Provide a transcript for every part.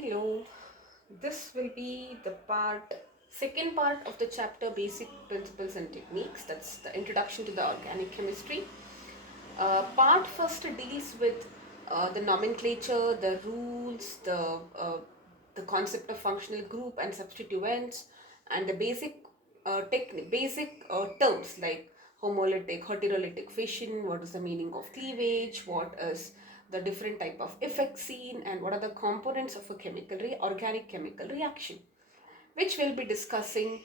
Hello, this will be the second part of the chapter Basic Principles and Techniques. That's the introduction to the organic chemistry. Part first deals with the nomenclature, the rules, the concept of functional group and substituents, and the basic terms like homolytic, heterolytic fission. What is the meaning of cleavage? What is the different type of effects seen, and what are the components of a organic chemical reaction, which we'll be discussing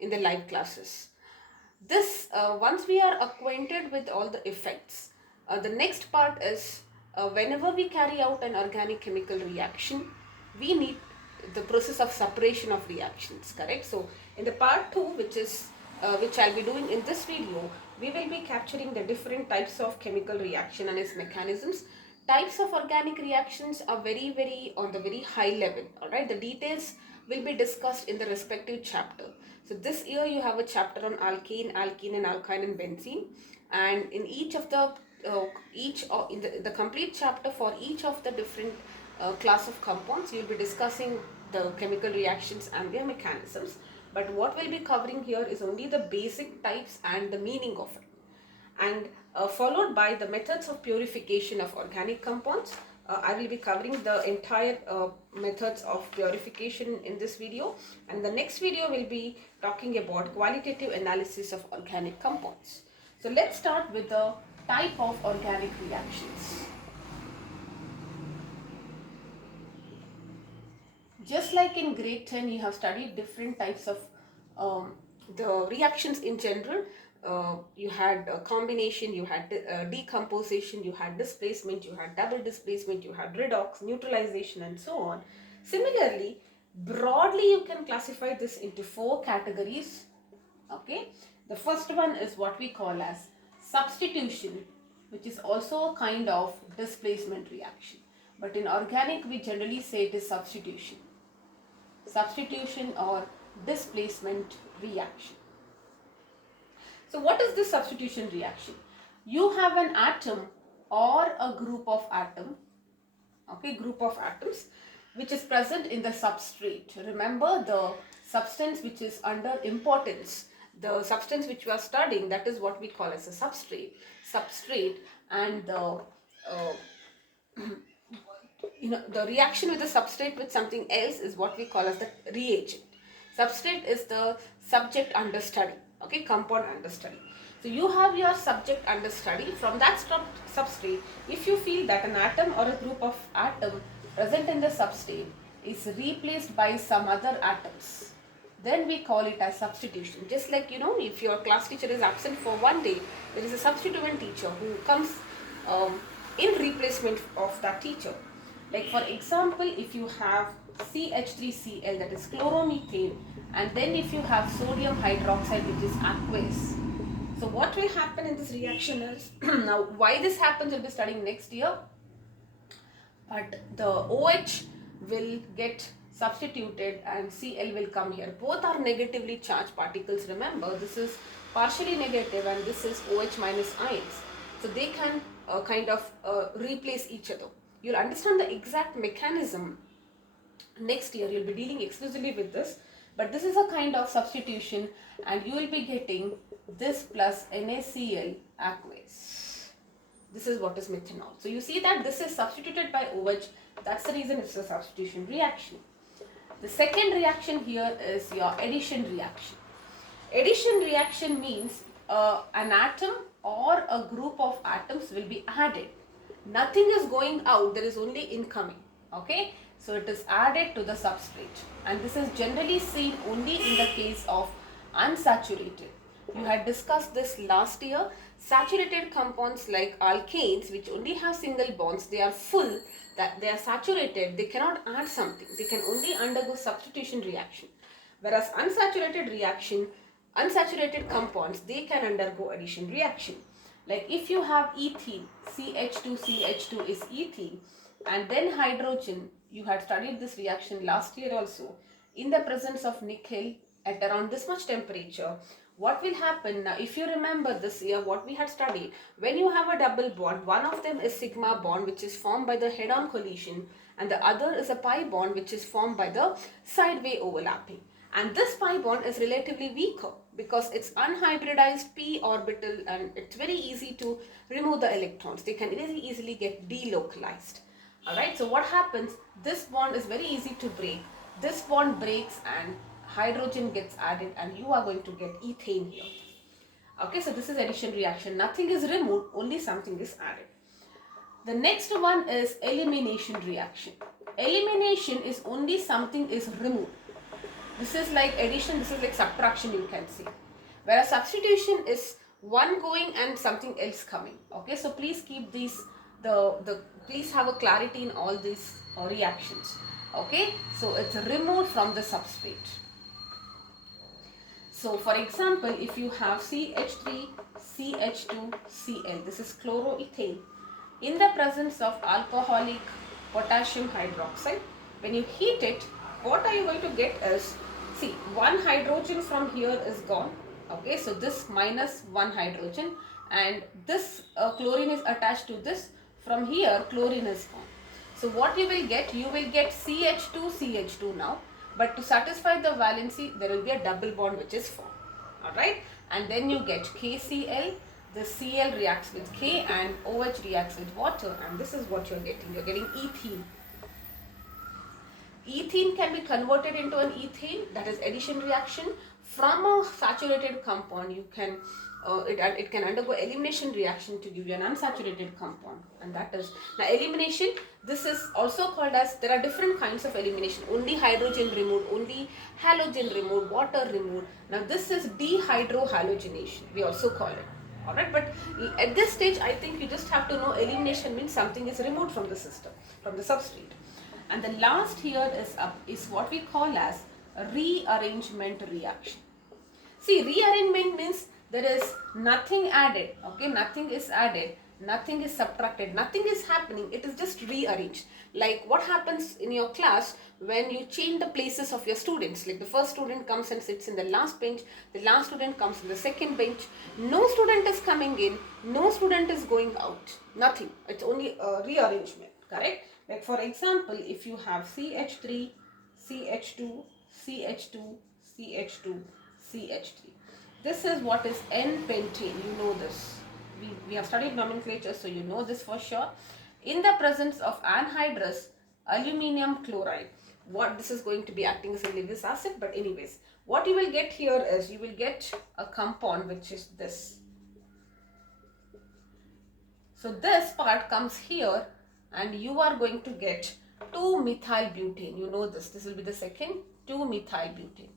in the live classes. This once we are acquainted with all the effects, the next part is whenever we carry out an organic chemical reaction, we need the process of separation of reactions, correct? So in the part 2, which I'll be doing in this video, we will be capturing the different types of chemical reaction and its mechanisms. Types of organic reactions are very on the very high level, all right? The details will be discussed in the respective chapter. So this year you have a chapter on alkane, alkene and alkyne and benzene, and in each of the in the complete chapter for each of the different class of compounds, you will be discussing the chemical reactions and their mechanisms. But what we'll be covering here is only the basic types and the meaning of it, and followed by the methods of purification of organic compounds. I will be covering the entire methods of purification in this video, and the next video will be talking about qualitative analysis of organic compounds. So let's start with the type of organic reactions. Just like in grade 10, you have studied different types of the reactions in general. You had combination, you had decomposition, you had displacement, you had double displacement, you had redox, neutralization, and so on. Similarly, broadly you can classify this into 4 categories. Okay, the first one is what we call as substitution, which is also a kind of displacement reaction, but in organic we generally say it is substitution or displacement reaction. So what is this substitution reaction? You have an atom or a group of atoms, which is present in the substrate. Remember, the substance which is under importance, the substance which we are studying, that is what we call as a substrate, and the the reaction with the substrate with something else is what we call as the reagent. Substrate is the subject under study, okay, compound under study. So you have your subject under study. From that substrate, if you feel that an atom or a group of atoms present in the substrate is replaced by some other atoms, then we call it as substitution. Just like, if your class teacher is absent for one day, there is a substituent teacher who comes in replacement of that teacher. Like for example, if you have CH3Cl, that is chloromethane, and then if you have sodium hydroxide, which is aqueous. So what will happen in this reaction is, now why this happens we'll be studying next year, but the OH will get substituted and Cl will come here. Both are negatively charged particles. Remember, this is partially negative and this is OH minus ions. So they can replace each other. You'll understand the exact mechanism next year. You'll be dealing exclusively with this, but this is a kind of substitution, and you will be getting this plus NaCl aqueous. This is what is methanol. So you see that this is substituted by OH. That's the reason it's a substitution reaction. The second reaction here is your addition reaction. Addition reaction means an atom or a group of atoms will be added. Nothing is going out, there is only incoming. Okay, so it is added to the substrate, and this is generally seen only in the case of unsaturated. You had discussed this last year. Saturated compounds like alkanes, which only have single bonds, they are full, that they are saturated, they cannot add something, they can only undergo substitution reaction. Whereas unsaturated compounds, they can undergo addition reaction. Like if you have ethene, CH2 is ethene, and then hydrogen, you had studied this reaction last year also, in the presence of nickel at around this much temperature, what will happen now, if you remember this year what we had studied, when you have a double bond, one of them is sigma bond which is formed by the head-on collision, and the other is a pi bond which is formed by the sideway overlapping. And this pi bond is relatively weaker because it's unhybridized p orbital, and it's very easy to remove the electrons. They can very easily get delocalized. Alright, so what happens, this bond is very easy to break. This bond breaks and hydrogen gets added, and you are going to get ethane here. Okay, so this is addition reaction. Nothing is removed, only something is added. The next one is elimination reaction. Elimination is only something is removed. This is like addition, this is like subtraction, you can see. Whereas substitution is one going and something else coming. Okay, so please keep these, please have a clarity in all these reactions. Okay, so it's removed from the substrate. So for example, if you have CH3, CH2, Cl, this is chloroethane. In the presence of alcoholic potassium hydroxide, when you heat it, what are you going to get is, see, one hydrogen from here is gone. Okay, so this minus one hydrogen, and this chlorine is attached to this. From here, chlorine is gone. So what you will get CH2, CH2 now. But to satisfy the valency, there will be a double bond which is formed. Alright, and then you get KCl. The Cl reacts with K and OH reacts with water, and this is what you're getting. You're getting ethene. Ethene can be converted into an ethane, that is addition reaction. From a saturated compound, you can it can undergo elimination reaction to give you an unsaturated compound, and that is now elimination. This is also called as, there are different kinds of elimination. Only hydrogen removed, only halogen removed, water removed. Now this is dehydrohalogenation, we also call it. Alright, but at this stage I think you just have to know elimination means something is removed from the system, from the substrate. And the last here is what we call as a rearrangement reaction. See, rearrangement means there is nothing added, okay, nothing is added, nothing is subtracted, nothing is happening, it is just rearranged. Like what happens in your class when you change the places of your students, like the first student comes and sits in the last bench, the last student comes in the second bench, no student is coming in, no student is going out, nothing, it's only a rearrangement, correct? Like for example, if you have CH3, CH2, CH2, CH2, CH3. This is what is N-pentane, you know this. We have studied nomenclature, so you know this for sure. In the presence of anhydrous aluminium chloride, what this is going to be acting as a Lewis acid, but anyways, what you will get here is, you will get a compound which is this. So this part comes here, and you are going to get 2-methylbutane. You know this. This will be the second 2-methylbutane.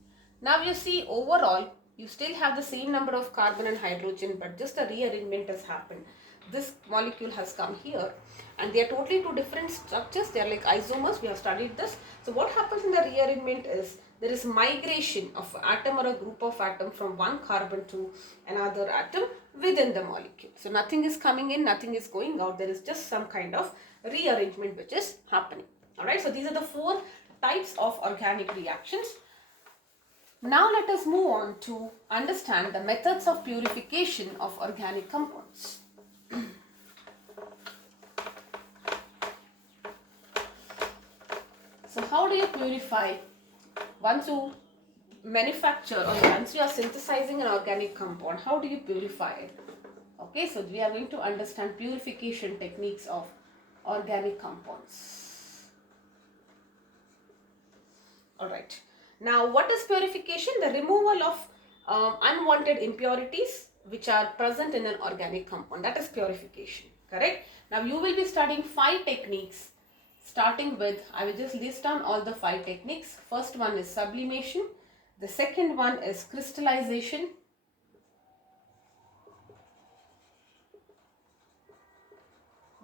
Now you see overall, you still have the same number of carbon and hydrogen, but just a rearrangement has happened. This molecule has come here, and they are totally two different structures. They are like isomers. We have studied this. So what happens in the rearrangement is, there is migration of an atom or a group of atom from one carbon to another atom within the molecule. So nothing is coming in, nothing is going out. There is just some kind of rearrangement which is happening. Alright, so these are the 4 types of organic reactions. Now let us move on to understand the methods of purification of organic compounds. So how do you purify? Once you manufacture or once you are synthesizing an organic compound, how do you purify it? Okay, so we are going to understand purification techniques of organic compounds. Alright. Now, what is purification? The removal of unwanted impurities which are present in an organic compound. That is purification. Correct? Now, you will be studying 5 techniques. Starting with, I will just list down all the 5 techniques. First one is sublimation. The second one is crystallization.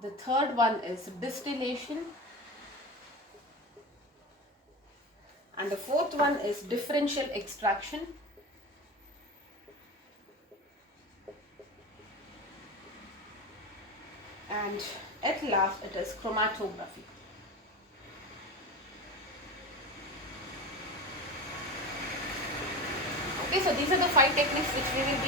The third one is distillation. And the fourth one is differential extraction. And at last, it is chromatography. Okay, so these are the 5 techniques which we will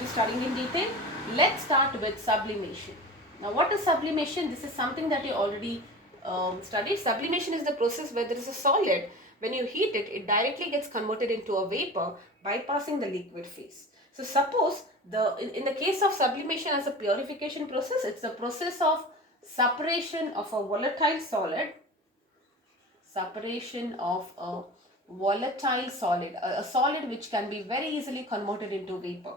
be studying in detail. Let's start with sublimation. Now, what is sublimation? This is something that you already studied. Sublimation is the process where there is a solid. When you heat it, it directly gets converted into a vapor, bypassing the liquid phase. So, suppose in the case of sublimation as a purification process, it's the process of separation of a volatile solid, a solid which can be very easily converted into vapor,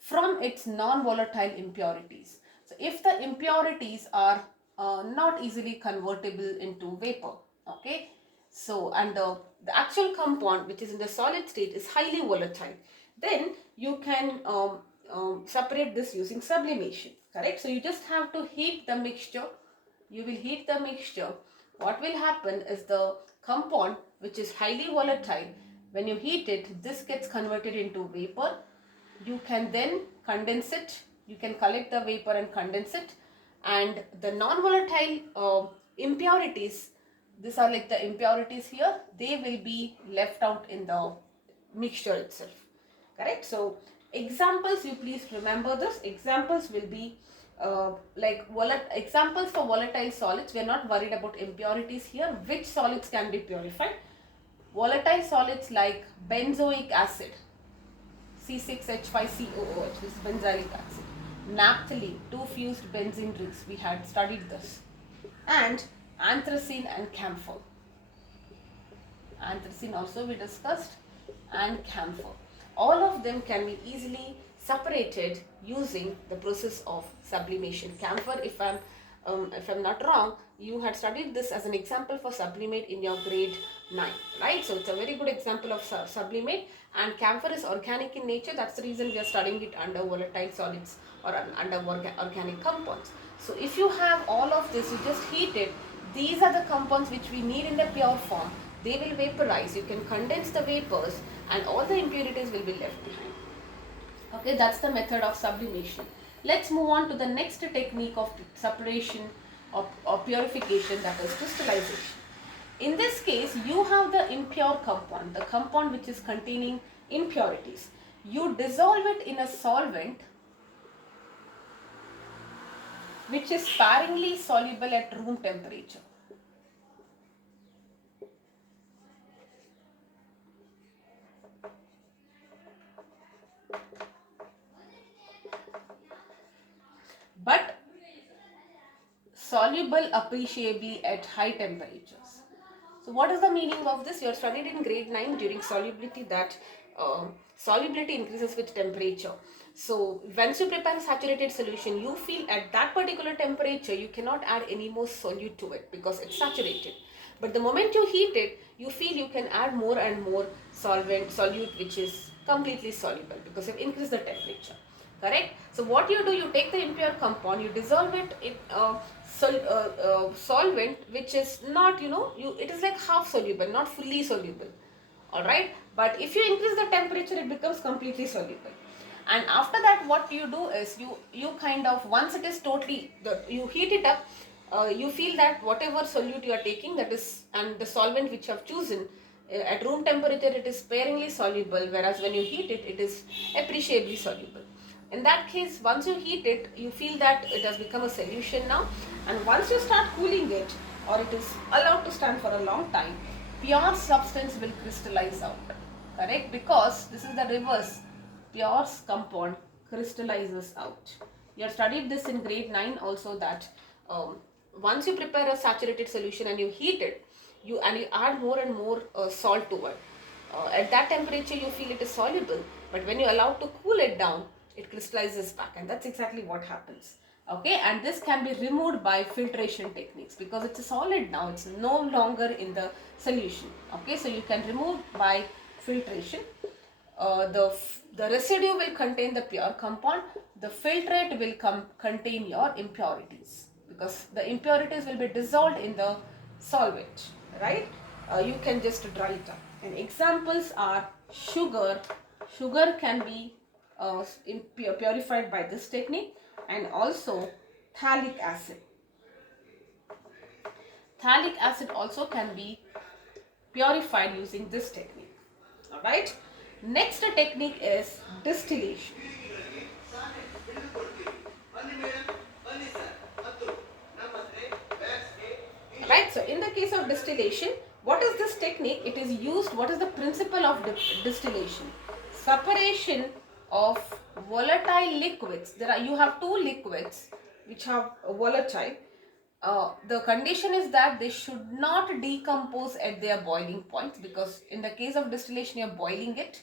from its non-volatile impurities. So if the impurities are not easily convertible into vapor, okay, so and the actual compound which is in the solid state is highly volatile, then you can separate this using sublimation, correct? So you just have to heat the mixture. You will heat the mixture. What will happen is the compound which is highly volatile, when you heat it, this gets converted into vapor. You can then condense it. You can collect the vapor and condense it, and the non-volatile impurities, these are like the impurities here, they will be left out in the mixture itself, correct? So examples, you please remember this. Examples will be examples for volatile solids. We are not worried about impurities here. Which solids can be purified? Volatile solids like benzoic acid, C6H5COOH, this is benzoic acid. Naphthalene, 2-fused benzene rings, we had studied this. And anthracene and camphor. Anthracene also we discussed, and camphor. All of them can be easily separated using the process of sublimation. Camphor, if I'm not wrong, you had studied this as an example for sublimate in your grade 9, right? So it's a very good example of sublimate, and camphor is organic in nature. That's the reason we are studying it under volatile solids or under organic compounds. So if you have all of this, you just heat it. These are the compounds which we need in the pure form. They will vaporize. You can condense the vapors and all the impurities will be left behind. Okay, that's the method of sublimation. Let's move on to the next technique of separation or purification, that is crystallization. In this case, you have the impure compound, the compound which is containing impurities. You dissolve it in a solvent which is sparingly soluble at room temperature. But soluble appreciably at high temperatures. So what is the meaning of this? You are studied in grade 9 during solubility that solubility increases with temperature. So once you prepare a saturated solution, you feel at that particular temperature you cannot add any more solute to it because it's saturated. But the moment you heat it, you feel you can add more and more solute which is completely soluble because you've increased the temperature. Correct? So what you do, you take the impure compound, you dissolve it in solvent which is not, it is like half soluble, not fully soluble. Alright? But if you increase the temperature, it becomes completely soluble. And after that, what you do is you kind of, once it is totally, you heat it up, you feel that whatever solute you are taking, that is, and the solvent which you have chosen, at room temperature it is sparingly soluble, whereas when you heat it, it is appreciably soluble. In that case, once you heat it, you feel that it has become a solution now, and once you start cooling it, or it is allowed to stand for a long time, pure substance will crystallize out. Correct? Because this is the reverse. Pure compound crystallizes out. You have studied this in grade 9 also, that once you prepare a saturated solution and you heat it, you add more and more salt to it. At that temperature you feel it is soluble, but when you allow to cool it down, it crystallizes back, and that's exactly what happens. Okay, and this can be removed by filtration techniques because it's a solid now, it's no longer in the solution. Okay, so you can remove by filtration. The residue will contain the pure compound, the filtrate will contain your impurities, because the impurities will be dissolved in the solvent, right? You can just dry it up. And examples are sugar. Sugar can be purified by this technique, and also phthalic acid. phthalic acid also can be purified using this technique. Alright. Next technique is distillation. Right. So in the case of distillation, what is this technique? It is used, what is the principle of distillation? Separation of volatile liquids. You have two liquids which are volatile. The condition is that they should not decompose at their boiling point, because in the case of distillation you are boiling it,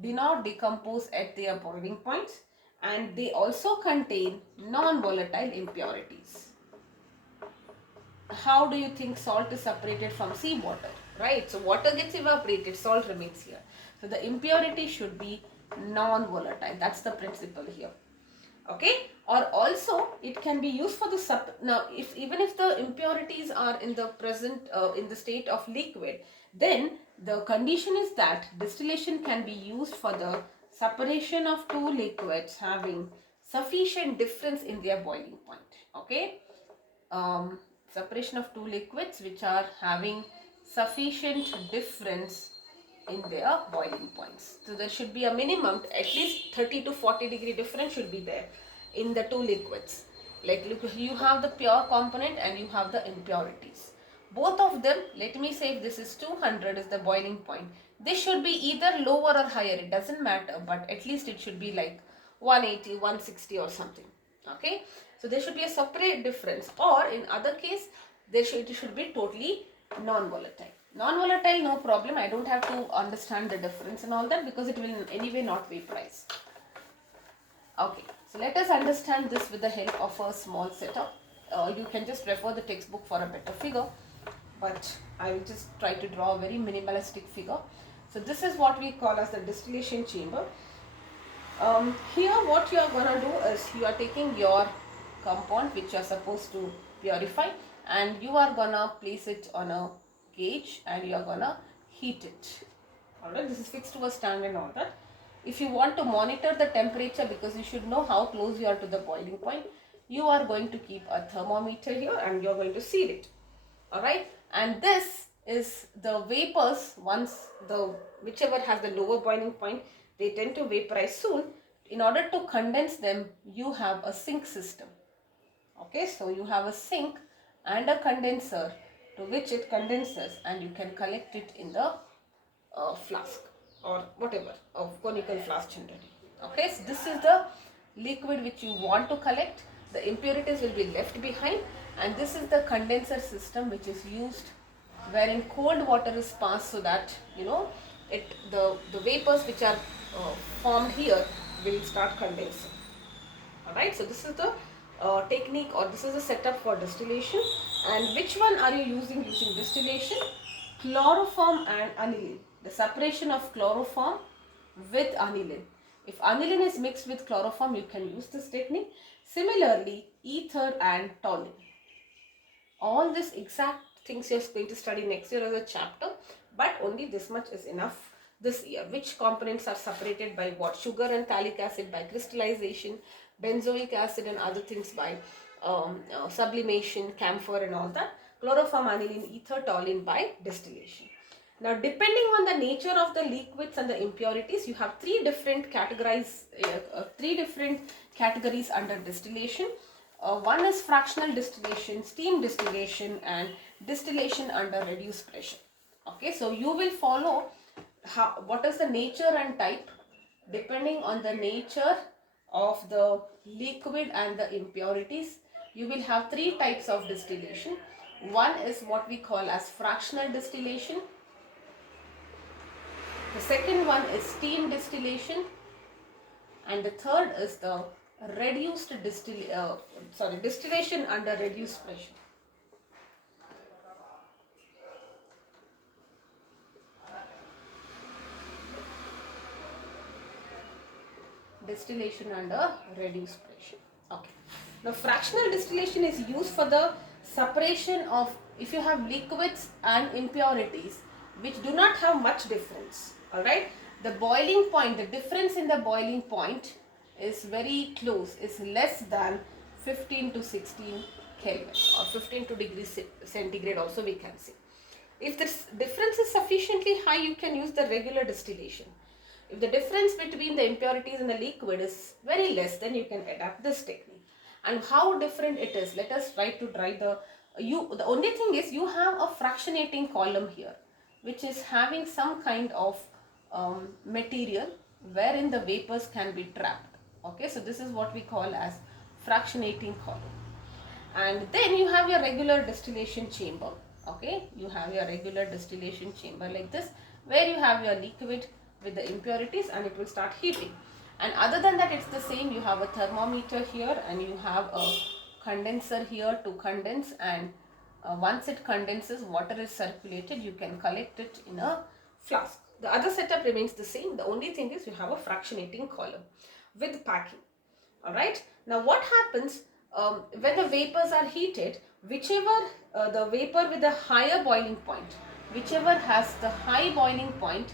do not decompose at their boiling points, and they also contain non-volatile impurities. How do you think salt is separated from seawater? Right? So water gets evaporated, salt remains here. So the impurity should be non-volatile. That's the principle here. Okay, or also it can be used for the now if even if the impurities are in the present in the state of liquid, then the condition is that distillation can be used for the separation of two liquids having sufficient difference in their boiling point. Okay, separation of two liquids which are having sufficient difference in their boiling points. So there should be a minimum, at least 30 to 40 degree difference should be there in the two liquids. Like look, you have the pure component and you have the impurities. Both of them, let me say if this is 200 is the boiling point, this should be either lower or higher, it doesn't matter, but at least it should be like 180, 160 or something. Okay, so there should be a separate difference, or in other case it should be totally non-volatile. Non-volatile, no problem, I don't have to understand the difference and all that, because it will anyway not vaporize. Okay, so let us understand this with the help of a small setup. You can just refer the textbook for a better figure, but I will just try to draw a very minimalistic figure. So this is what we call as the distillation chamber. Here what you are gonna do is you are taking your compound which you are supposed to purify, and you are gonna place it on a gauge and you are gonna heat it. Alright, this is fixed to a stand and all that. If you want to monitor the temperature, because you should know how close you are to the boiling point, you are going to keep a thermometer here and you are going to seal it. Alright, and this is the vapors. Once the whichever has the lower boiling point, they tend to vaporize soon. In order to condense them, you have a sink system. Okay, so you have a sink and a condenser to which it condenses, and you can collect it in the flask or whatever, of conical flask generally. Okay, so this is the liquid which you want to collect. The impurities will be left behind, and this is the condenser system which is used wherein cold water is passed, so that the vapors which are formed here will start condensing. Alright, so this is the technique, or this is the setup for distillation. And which one are you using distillation? Chloroform and aniline. The separation of chloroform with aniline. If aniline is mixed with chloroform, you can use this technique. Similarly, ether and toluene. All these exact things you are going to study next year as a chapter, but only this much is enough this year. Which components are separated by what? Sugar and phthalic acid by crystallization, benzoic acid and other things by sublimation, camphor and all that. Chloroform, aniline, ether, toluene by distillation. Now, depending on the nature of the liquids and the impurities, you have three different categories under distillation. One is fractional distillation, steam distillation, and distillation under reduced pressure. Okay, so you will follow what is the nature and type. Depending on the nature of the liquid and the impurities, you will have three types of distillation. One is what we call as fractional distillation. The second one is steam distillation, and the third is the distillation under reduced pressure. Distillation under reduced pressure. Okay. Now, fractional distillation is used for the separation of, if you have liquids and impurities which do not have much difference. Alright, the boiling point, the difference in the boiling point is very close, is less than 15 to 16 Kelvin, or 52 degrees centigrade also we can say. If this difference is sufficiently high, you can use the regular distillation. If the difference between the impurities in the liquid is very less, then you can adapt this technique. And how different it is, let us try to try the only thing is you have a fractionating column here, which is having some kind of material wherein the vapors can be trapped. Okay, so this is what we call as fractionating column. And then you have your regular distillation chamber. Okay, you have your regular distillation chamber like this, where you have your liquid with the impurities and it will start heating. And other than that, it's the same. You have a thermometer here and you have a condenser here to condense, and once it condenses, water is circulated, you can collect it in a flask. The other setup remains the same. The only thing is you have a fractionating column with packing. Alright, now what happens when the vapors are heated, whichever the vapor with the higher boiling point, whichever has the high boiling point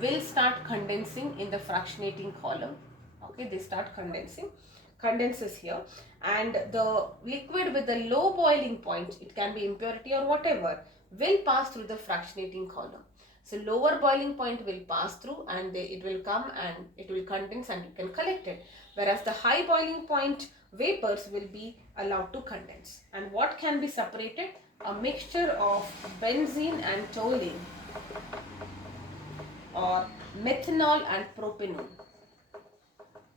will start condensing in the fractionating column. Okay, they start condenses here, and the liquid with the low boiling point, it can be impurity or whatever, will pass through the fractionating column. So lower boiling point will pass through and it will come and it will condense and you can collect it. Whereas the high boiling point vapors will be allowed to condense. And what can be separated? A mixture of benzene and toluene, or methanol and propanol.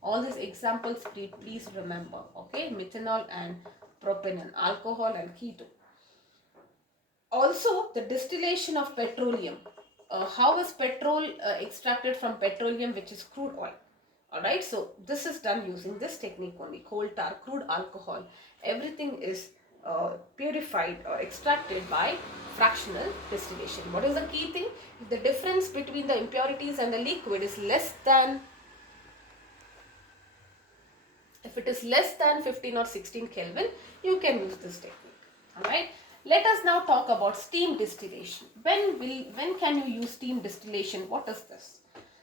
All these examples please remember. Okay, methanol and propanol, alcohol and ketone. Also, the distillation of petroleum. How is petrol extracted from petroleum, which is crude oil? Alright, so this is done using this technique only. Coal tar, crude alcohol, everything is purified or extracted by fractional distillation. What is the key thing? If the difference between the impurities and the liquid is less than, if it is less than 15 or 16 Kelvin, you can use this technique. Alright. Let us now talk about steam distillation. When can you use steam distillation? What is this?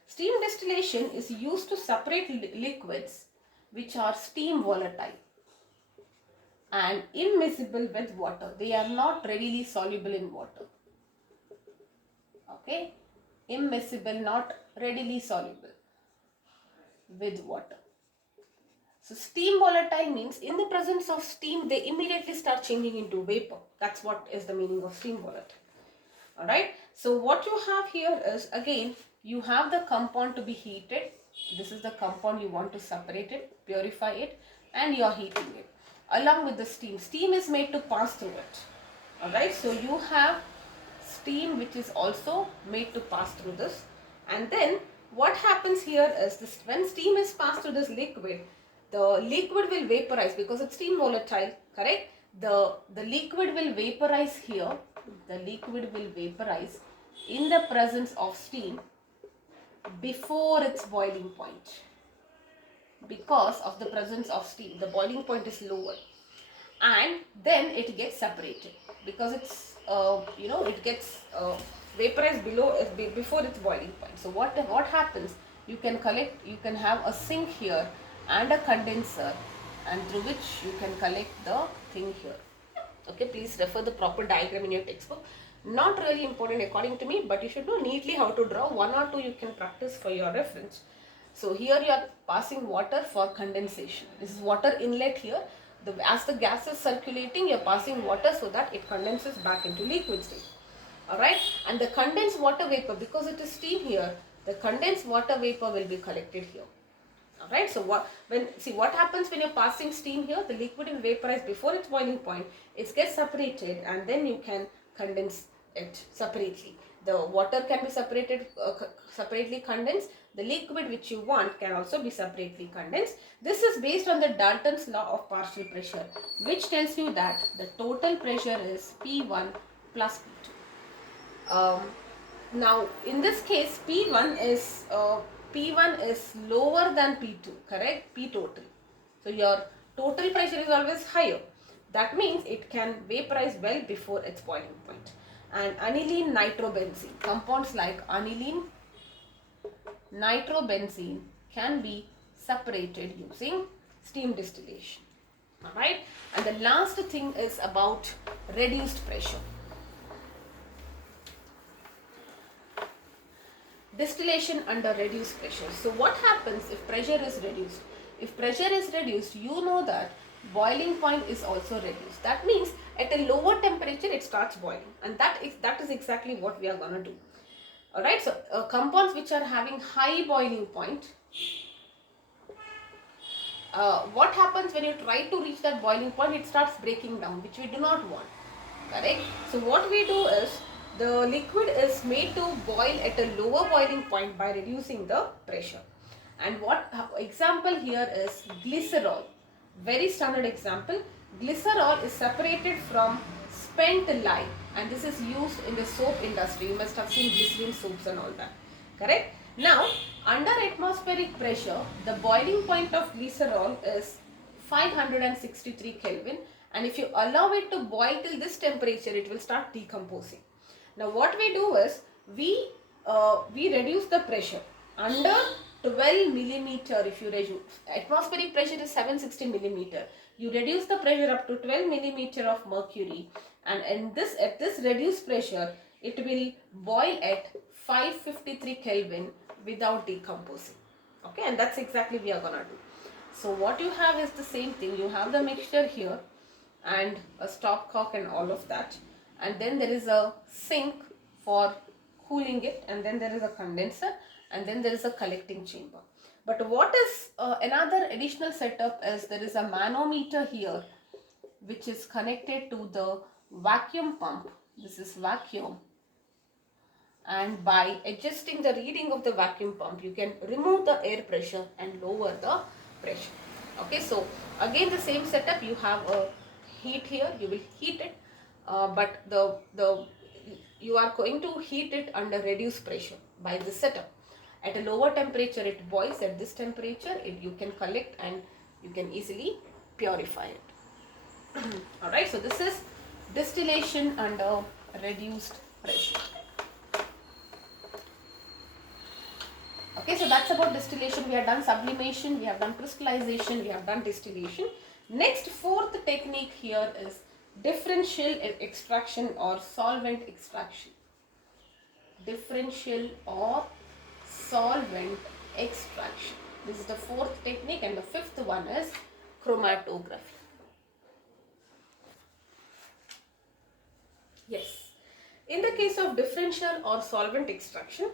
Steam distillation is used to separate liquids which are steam volatile and immiscible with water. They are not readily soluble in water. Okay? Immiscible, not readily soluble with water. So steam volatile means in the presence of steam, they immediately start changing into vapor. That's what is the meaning of steam volatile. Alright. So what you have here is, again, you have the compound to be heated. This is the compound you want to separate it, purify it, and you are heating it. Along with the steam. Steam is made to pass through it. Alright. So you have steam which is also made to pass through this. And then what happens here is this: when steam is passed through this liquid, the liquid will vaporize because it's steam volatile, correct? The liquid will vaporize here. The liquid will vaporize in the presence of steam before its boiling point. Because of the presence of steam, the boiling point is lower, and then it gets separated because it's it gets vaporized before its boiling point. So what happens? You can have a sink here and a condenser, and through which you can collect the thing here. Okay, please refer the proper diagram in your textbook. Not really important according to me, but you should know neatly how to draw. One or two you can practice for your reference. So here you are passing water for condensation. This is water inlet here. As the gas is circulating, you are passing water so that it condenses back into liquid state. Alright, and the condensed water vapor, because it is steam here, the condensed water vapor will be collected here. Alright, so what happens when you're passing steam here? The liquid will vaporize before its boiling point. It gets separated and then you can condense it separately. The water can be separately condensed. The liquid which you want can also be separately condensed. This is based on the Dalton's law of partial pressure, which tells you that the total pressure is P1 plus P2. Now, in this case, P1 is lower than P2, correct? P total. So your total pressure is always higher. That means it can vaporize well before its boiling point. And aniline nitrobenzene, compounds like aniline nitrobenzene can be separated using steam distillation. Alright, and the last thing is about reduced pressure. Distillation under reduced pressure. So what happens if pressure is reduced? If pressure is reduced, you know that boiling point is also reduced. That means at a lower temperature it starts boiling, and that is exactly what we are going to do. Alright, so compounds which are having high boiling point, what happens when you try to reach that boiling point? It starts breaking down, which we do not want. Correct? So what we do is, the liquid is made to boil at a lower boiling point by reducing the pressure. And what example here is glycerol. Very standard example. Glycerol is separated from spent lye, and this is used in the soap industry. You must have seen glycerin soaps and all that. Correct? Now, under atmospheric pressure, the boiling point of glycerol is 563 Kelvin, and if you allow it to boil till this temperature, it will start decomposing. Now, what we do is, we reduce the pressure under 12 millimeter. If you reduce, atmospheric pressure is 760 millimeter. You reduce the pressure up to 12 millimeter of mercury, and at this reduced pressure, it will boil at 553 Kelvin without decomposing. Okay, and that's exactly we are gonna do. So what you have is the same thing. You have the mixture here and a stopcock and all of that, and then there is a sink for cooling it, and then there is a condenser, and then there is a collecting chamber. But what is another additional setup is, there is a manometer here which is connected to the vacuum pump. This is vacuum, and by adjusting the reading of the vacuum pump, you can remove the air pressure and lower the pressure. Okay, so again the same setup. You have a heat here, you will heat it, but you are going to heat it under reduced pressure by this setup. At a lower temperature it boils. At this temperature you can collect and you can easily purify it. Alright, so this is distillation under reduced pressure. Okay, so that's about distillation. We have done sublimation, we have done crystallization, we have done distillation. Next, fourth technique here is differential extraction or solvent extraction. Differential or solvent extraction. This is the fourth technique, and the fifth one is chromatography. Yes. In the case of differential or solvent extraction,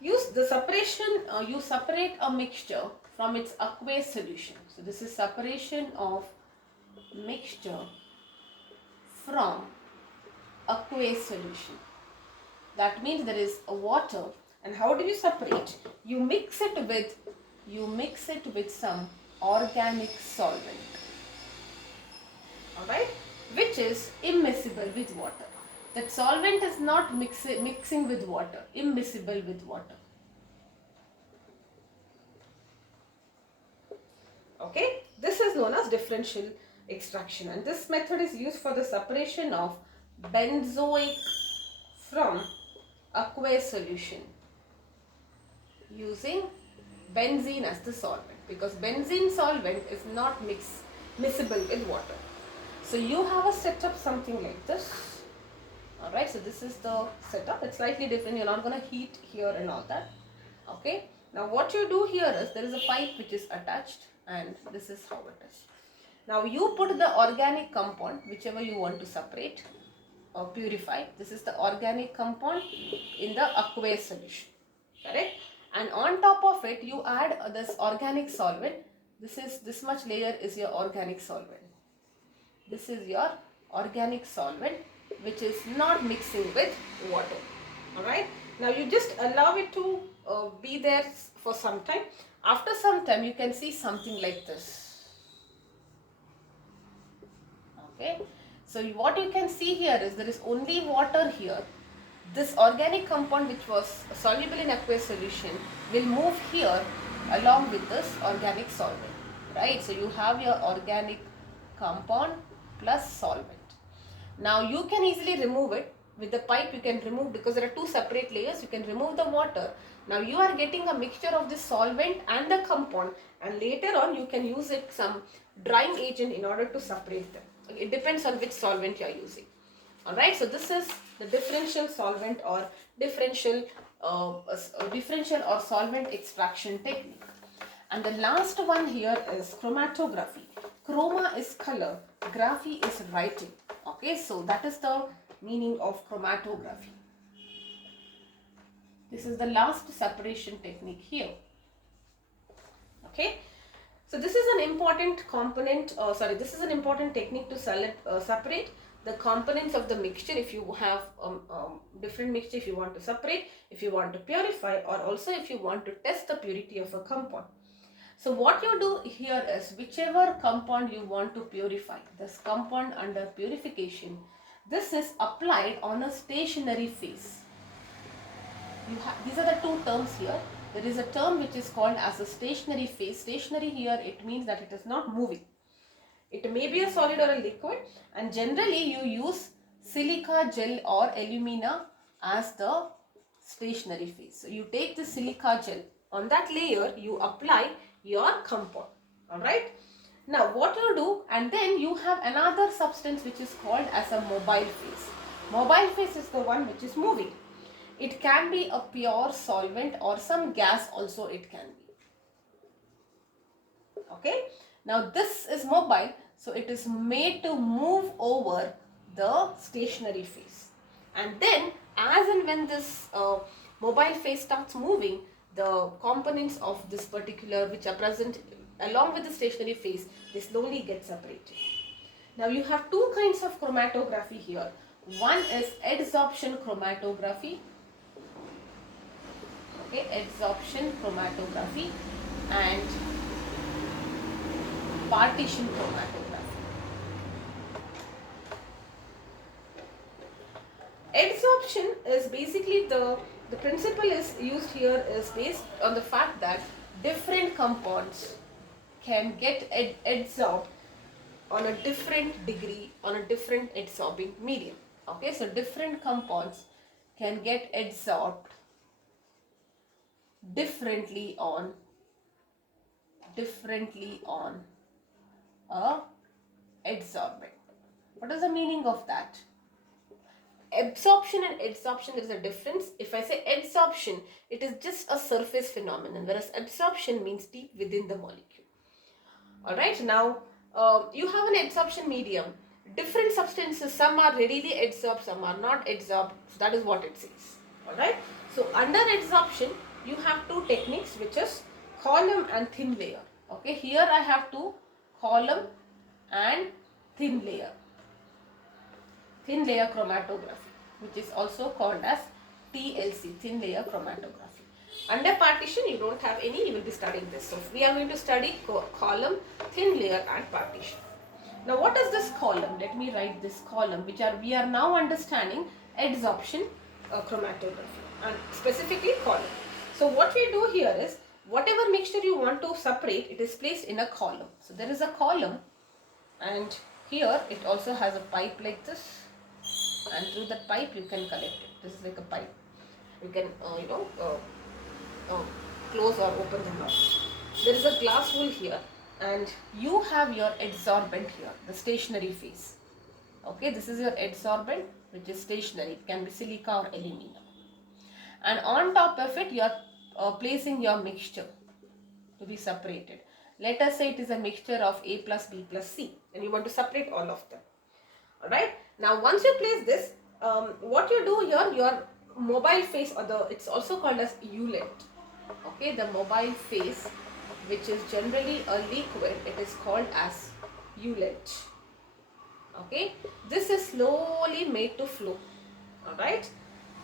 use the separation, you separate a mixture from its aqueous solution. So this is separation of mixture from aqueous solution. That means there is a water, and how do you separate? You mix it with some organic solvent. Alright, which is immiscible with water. That solvent is not mixing with water, immiscible with water. Okay, this is known as differential extraction, and this method is used for the separation of benzoic from aqueous solution using benzene as the solvent, because benzene solvent is not miscible with water. So you have a setup something like this. Alright, so this is the setup. It's slightly different. You're not going to heat here and all that. Okay, now what you do here is, there is a pipe which is attached, and this is how it is. Now you put the organic compound, whichever you want to separate or purify. This is the organic compound in the aqueous solution. Correct? And on top of it, you add this organic solvent. This much layer is your organic solvent. This is your organic solvent, which is not mixing with water. Alright, now you just allow it to be there for some time. After some time, you can see something like this. Okay, so what you can see here is, there is only water here. This organic compound, which was soluble in aqueous solution, will move here along with this organic solvent. Right, so you have your organic compound plus solvent. Now you can easily remove it with the pipe you can remove, because there are two separate layers, you can remove the water. Now you are getting a mixture of the solvent and the compound, and later on you can use it some drying agent in order to separate them. It depends on which solvent you are using. Alright, so this is the differential solvent or differential or solvent extraction technique. And the last one here is chromatography. Chroma is color, graphy is writing. Okay, so that is the meaning of chromatography. This is the last separation technique here. Okay, so this is an important component, this is an important technique to separate the components of the mixture. If you have different mixture, if you want to separate, if you want to purify, or also if you want to test the purity of a compound. So what you do here is, whichever compound you want to purify, this compound under purification, this is applied on a stationary phase. These are the two terms here. There is a term which is called as a stationary phase. Stationary here, it means that it is not moving. It may be a solid or a liquid, and generally you use silica gel or alumina as the stationary phase. So you take the silica gel, on that layer you apply your compound. Alright. Now what you do, and then you have another substance which is called as a mobile phase. Mobile phase is the one which is moving. It can be a pure solvent or some gas also it can be. Okay. Now this is mobile, so it is made to move over the stationary phase. And then as and when this mobile phase starts moving, the components of this particular which are present along with the stationary phase, they slowly get separated. Now you have two kinds of chromatography here. One is adsorption chromatography. Okay, adsorption chromatography and partition chromatography. Adsorption is basically the principle is used here is based on the fact that different compounds can get adsorbed on a different degree, on a different adsorbing medium. Okay, so different compounds can get adsorbed differently on a adsorbent. What is the meaning of that? Absorption and adsorption, there is a difference. If I say adsorption, it is just a surface phenomenon, whereas absorption means deep within the molecule. Alright, now you have an adsorption medium. Different substances, some are readily adsorbed, some are not adsorbed. So that is what it says. Alright, so under adsorption, you have two techniques, which is column and thin layer. Okay, here I have two, column and thin layer. Thin layer chromatography, which is also called as TLC, thin layer chromatography. Under partition, you don't have any, you will be studying this. So we are going to study column, thin layer and partition. Now what is this column? Let me write this column, we are now understanding adsorption chromatography and specifically column. So what we do here is, whatever mixture you want to separate, it is placed in a column. So there is a column, and here it also has a pipe like this, and through that pipe you can collect it. This is like a pipe. You can close or open the mouth. There is a glass wool here, and you have your adsorbent here, the stationary phase. Okay, this is your adsorbent, which is stationary. It can be silica or alumina. And on top of it, you are placing your mixture to be separated. Let us say it is a mixture of A plus B plus C, and you want to separate all of them. Alright, now once you place this, what you do here, your mobile phase, or it's also called as eulate. Okay, the mobile phase, which is generally a liquid, it is called as eulate. Okay, this is slowly made to flow. Alright,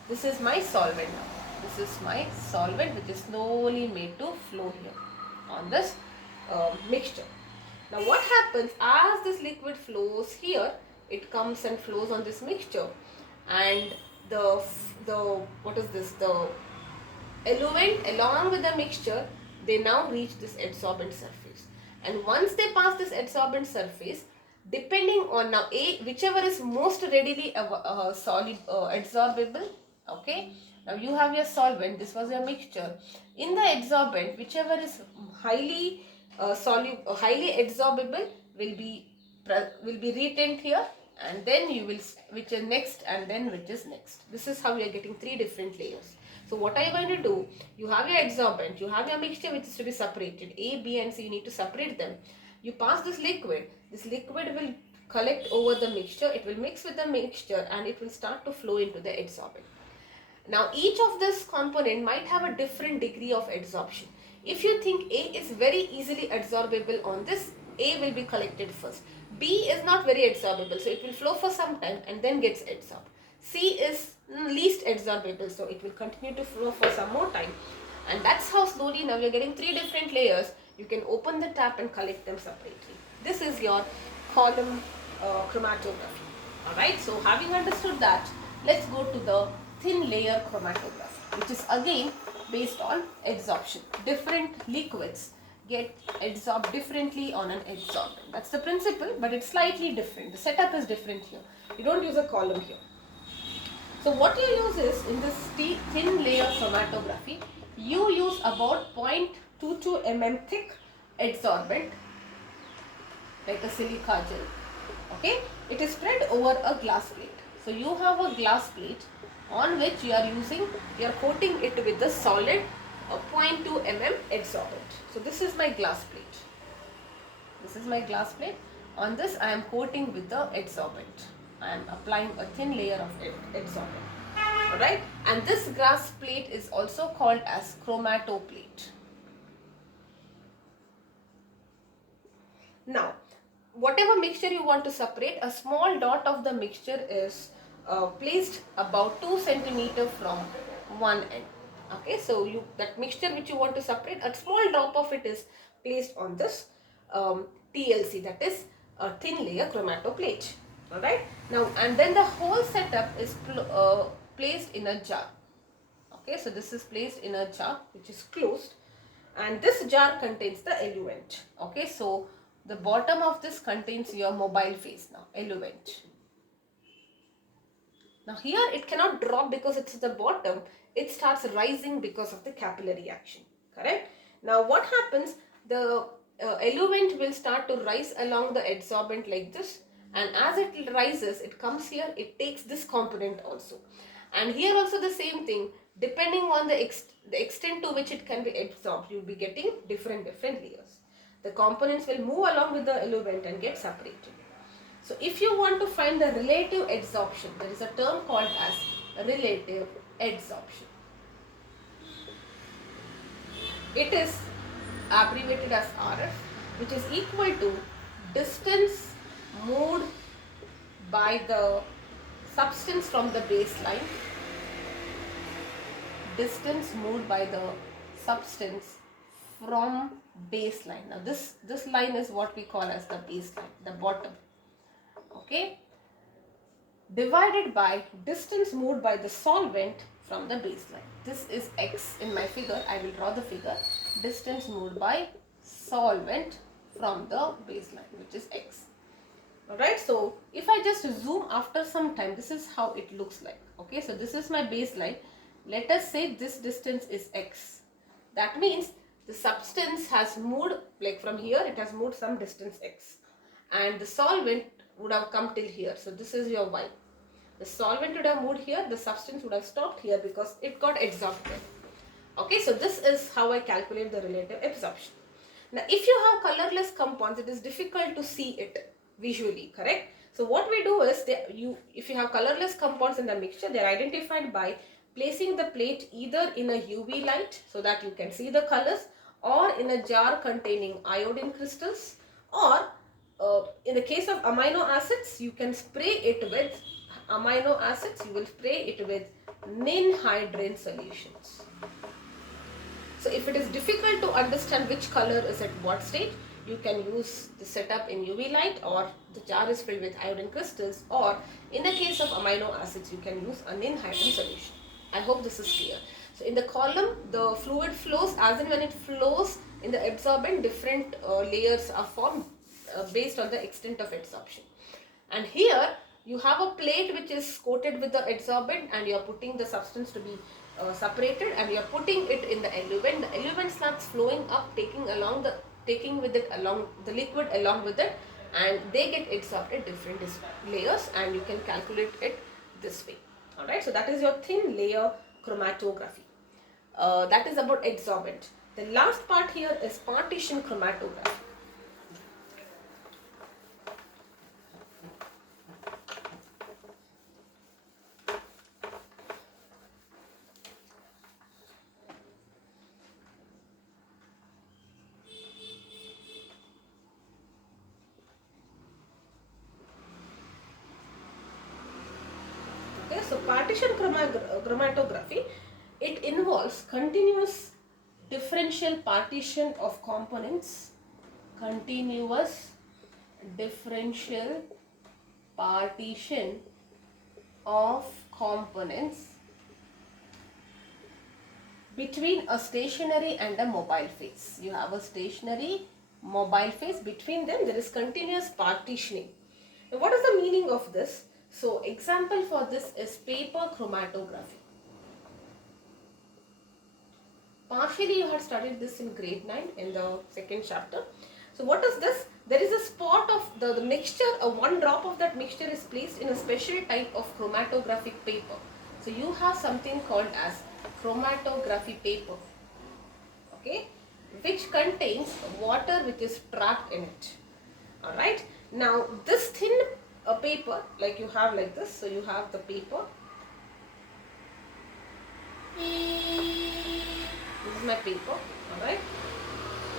this is my solvent now. This is my solvent, which is slowly made to flow here on this mixture. Now what happens, as this liquid flows here, it comes and flows on this mixture, and the element along with the mixture, they now reach this adsorbent surface. And once they pass this adsorbent surface, Depending on now whichever is most readily solid adsorbable. Okay, now you have your solvent, this was your mixture. In the adsorbent, whichever is highly highly adsorbable will be retained here, and then you will which is next, and then which is next. This is how we are getting three different layers. So what are you going to do? You have your adsorbent, you have your mixture which is to be separated. A, B and C, you need to separate them. You pass this liquid will collect over the mixture, it will mix with the mixture, and it will start to flow into the adsorbent. Now each of this component might have a different degree of adsorption. If you think A is very easily adsorbable on this, A will be collected first. B is not very adsorbable, so it will flow for some time and then gets adsorbed. C is least adsorbable, so it will continue to flow for some more time. And that's how slowly now you're getting three different layers. You can open the tap and collect them separately. This is your column chromatography. Alright, so having understood that, let's go to the thin layer chromatography, which is again based on adsorption. Different liquids get adsorbed differently on an adsorbent. That's the principle, but it's slightly different. The setup is different here. You don't use a column here. So what you use is, in this thin layer chromatography, you use about 0.22 mm thick adsorbent, like a silica gel. Okay, it is spread over a glass plate. So you have a glass plate on which you are coating it with the solid 0.2 mm adsorbent. So this is my glass plate. This is my glass plate. On this I am coating with the adsorbent. I am applying a thin layer of adsorbent. Alright, and this glass plate is also called as chromatoplate. Now, whatever mixture you want to separate, a small dot of the mixture is placed about 2 cm from one end. Okay, so that mixture which you want to separate, a small drop of it is placed on this TLC, that is a thin layer chromatoplate. Alright, now and then the whole setup is placed in a jar. Okay, so this is placed in a jar which is closed, and this jar contains the eluent. Okay, so the bottom of this contains your mobile phase now, eluent. Now here it cannot drop because it's at the bottom, it starts rising because of the capillary action, correct? Now what happens, the eluent will start to rise along the adsorbent like this, and as it rises, it comes here, it takes this component also. And here also the same thing, depending on the extent to which it can be absorbed, you'll be getting different layers. The components will move along with the eluent and get separated. So if you want to find the relative adsorption, there is a term called as relative adsorption. It is abbreviated as RF, which is equal to distance moved by the substance from the baseline, distance moved by the substance from baseline. Now this line is what we call as the baseline, the bottom. Okay, divided by distance moved by the solvent from the baseline. This is X in my figure. I will draw the figure. Distance moved by solvent from the baseline, which is X. Alright, so if I just zoom after some time, this is how it looks like. Okay, so this is my baseline. Let us say this distance is X. That means the substance has moved, like from here it has moved some distance X, and the solvent would have come till here. So this is your Y. The solvent would have moved here, the substance would have stopped here because it got adsorbed there. Okay, so this is how I calculate the relative absorption. Now if you have colorless compounds, it is difficult to see it visually, correct? So what we do is, if you have colorless compounds in the mixture, they are identified by placing the plate either in a UV light so that you can see the colors, or in a jar containing iodine crystals, or in the case of amino acids, you can spray it with amino acids, you will spray it with ninhydrin solutions. So if it is difficult to understand which color is at what stage, you can use the setup in UV light, or the jar is filled with iodine crystals, or in the case of amino acids, you can use a ninhydrin solution. I hope this is clear. So in the column, the fluid flows as and when it flows in the absorbent, different layers are formed based on the extent of adsorption. And here you have a plate which is coated with the adsorbent, and you are putting the substance to be separated, and you are putting it in the eluent. The eluent starts flowing up, taking with it along the liquid along with it, and they get adsorbed at different layers, and you can calculate it this way. Alright, so that is your thin layer chromatography. That is about adsorbent. The last part here is partition chromatography. Okay, so partition chromatography, it involves continuous differential partition of components, continuous differential partition of components between a stationary and a mobile phase. You have a stationary, mobile phase. Between them there is continuous partitioning. Now, what is the meaning of this? So, example for this is paper chromatography. Partially you had studied this in grade 9 in the second chapter. So, what is this? There is a spot of the mixture, one drop of that mixture is placed in a special type of chromatographic paper. So, you have something called as chromatography paper, okay, which contains water which is trapped in it. Alright, now this thin paper, like you have like this, so you have the paper. This is my paper, alright.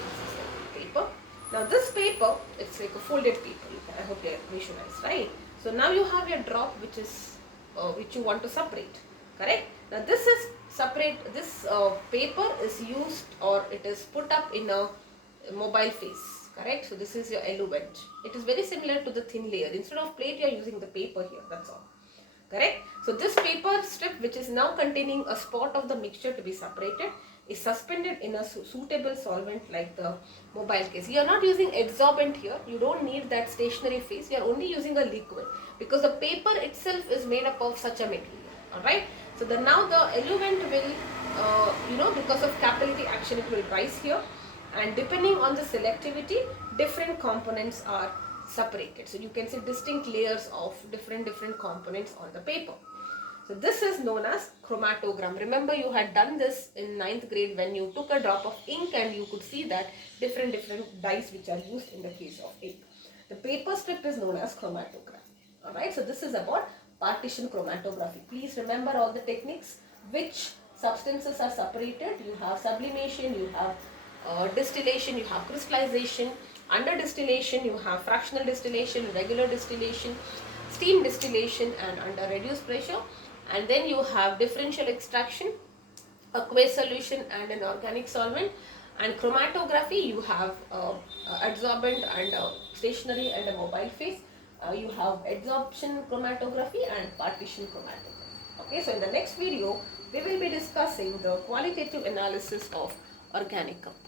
This is the paper. Now this paper, it's like a folded paper. I hope you visualize, right? So now you have your drop which is which you want to separate, correct? Now this is separate. This paper is used, or it is put up in a mobile phase. Correct. So this is your eluent. It is very similar to the thin layer. Instead of plate, you are using the paper here. That's all. Correct. So this paper strip, which is now containing a spot of the mixture to be separated, is suspended in a suitable solvent like the mobile case. You are not using adsorbent here. You don't need that stationary phase. You are only using a liquid because the paper itself is made up of such a material. All right. So now the eluent will, because of capillary action, it will rise here. And depending on the selectivity, different components are separated. So you can see distinct layers of different components on the paper. So this is known as chromatogram. Remember, you had done this in 9th grade when you took a drop of ink and you could see that different dyes which are used in the case of ink. The paper strip is known as chromatography. Alright, so this is about partition chromatography. Please remember all the techniques, which substances are separated. You have sublimation, you have distillation, you have crystallization. Under distillation, you have fractional distillation, regular distillation, steam distillation, and under reduced pressure. And then you have differential extraction, aqueous solution, and an organic solvent. And chromatography, you have adsorbent and stationary and a mobile phase. You have adsorption chromatography and partition chromatography. Okay, so in the next video, we will be discussing the qualitative analysis of organic compounds.